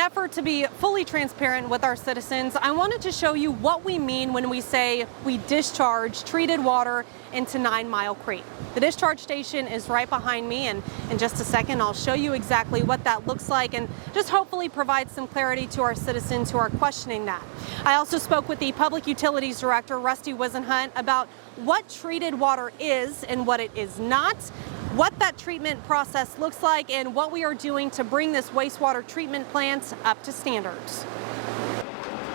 an effort to be fully transparent with our citizens, I wanted to show you what we mean when we say we discharge treated water into 9 Mile Creek. The discharge station is right behind me, and in just a second I'll show you exactly what that looks like and just hopefully provide some clarity to our citizens who are questioning that. I also spoke with the Public Utilities Director, Rusty Whisenhunt, about what treated water is and what it is not, what that treatment process looks like, and what we are doing to bring this wastewater treatment plant up to standards.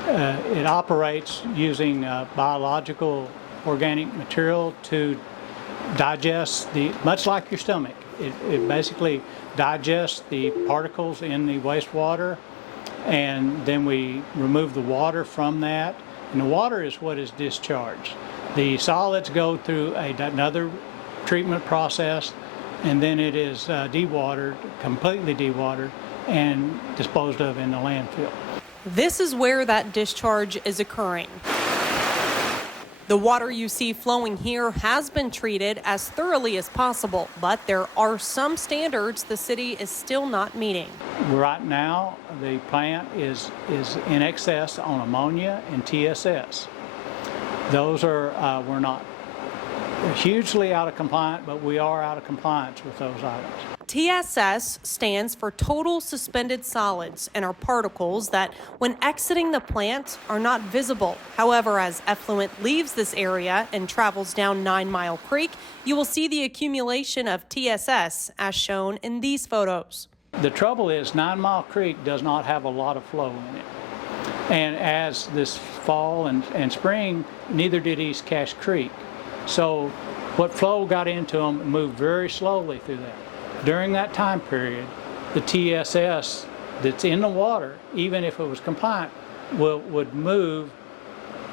It operates using biological organic material to digest much like your stomach. It basically digests the particles in the wastewater, and then we remove the water from that, and the water is what is discharged. The solids go through another treatment process, and then it is dewatered, completely dewatered, and disposed of in the landfill. This is where that discharge is occurring. The water you see flowing here has been treated as thoroughly as possible, but there are some standards the city is still not meeting. Right now, the plant is in excess on ammonia and TSS. Those are, we're not hugely out of compliance, but we are out of compliance with those items. TSS stands for total suspended solids and are particles that, when exiting the plant, are not visible. However, as effluent leaves this area and travels down 9 Mile Creek, you will see the accumulation of TSS as shown in these photos. The trouble is 9 Mile Creek does not have a lot of flow in it. And as this fall and spring, neither did East Cache Creek. So what flow got into them moved very slowly through that. During that time period, the TSS that's in the water, even if it was compliant, would move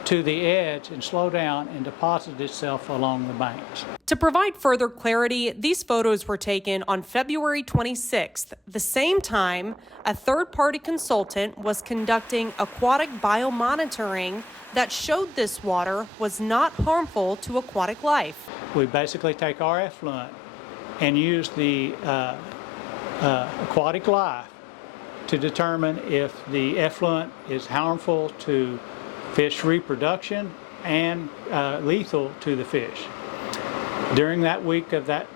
to the edge and slow down and deposit itself along the banks. To provide further clarity, these photos were taken on February 26th, the same time a third-party consultant was conducting aquatic biomonitoring that showed this water was not harmful to aquatic life. We basically take our effluent and use the aquatic life to determine if the effluent is harmful to fish reproduction and lethal to the fish. During that week of that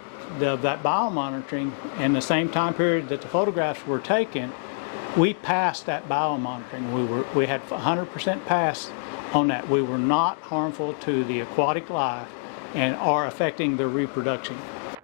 biomonitoring, and the same time period that the photographs were taken, we passed that biomonitoring. We had 100% pass on that. We were not harmful to the aquatic life and are affecting their reproduction.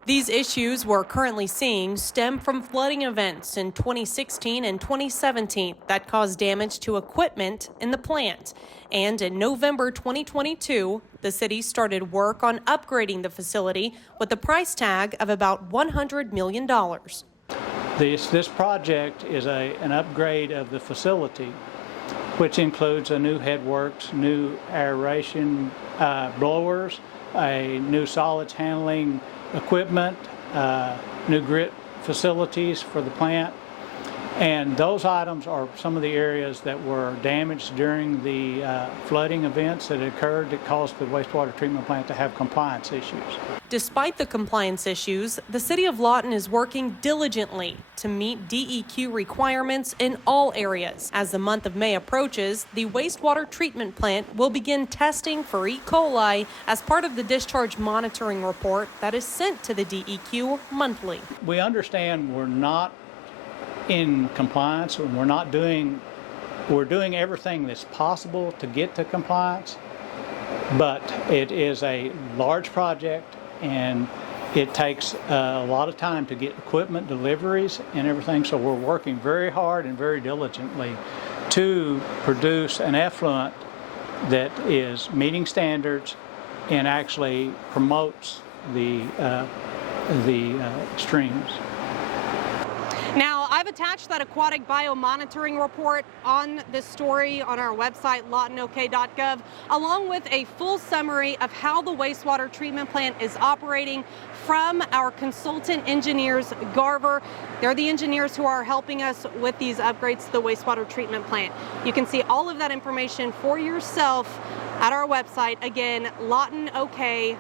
These issues we're currently seeing stem from flooding events in 2016 and 2017 that caused damage to equipment in the plant. And in November 2022, the city started work on upgrading the facility with a price tag of about $100 million. This project is an upgrade of the facility, which includes a new headworks, new aeration blowers, a new solids handling equipment, new grit facilities for the plant, and those items are some of the areas that were damaged during the flooding events that occurred that caused the wastewater treatment plant to have compliance issues. Despite the compliance issues, the City of Lawton is working diligently to meet DEQ requirements in all areas. As the month of May approaches, the wastewater treatment plant will begin testing for E. coli as part of the discharge monitoring report that is sent to the DEQ monthly. We understand we're not in compliance, and we're doing everything that's possible to get to compliance, but it is a large project and it takes a lot of time to get equipment deliveries and everything, so we're working very hard and very diligently to produce an effluent that is meeting standards and actually promotes the streams. Now, I've attached that aquatic biomonitoring report on this story on our website, lawtonok.gov, along with a full summary of how the wastewater treatment plant is operating from our consultant engineers, Garver. They're the engineers who are helping us with these upgrades to the wastewater treatment plant. You can see all of that information for yourself at our website, again, lawtonok.gov.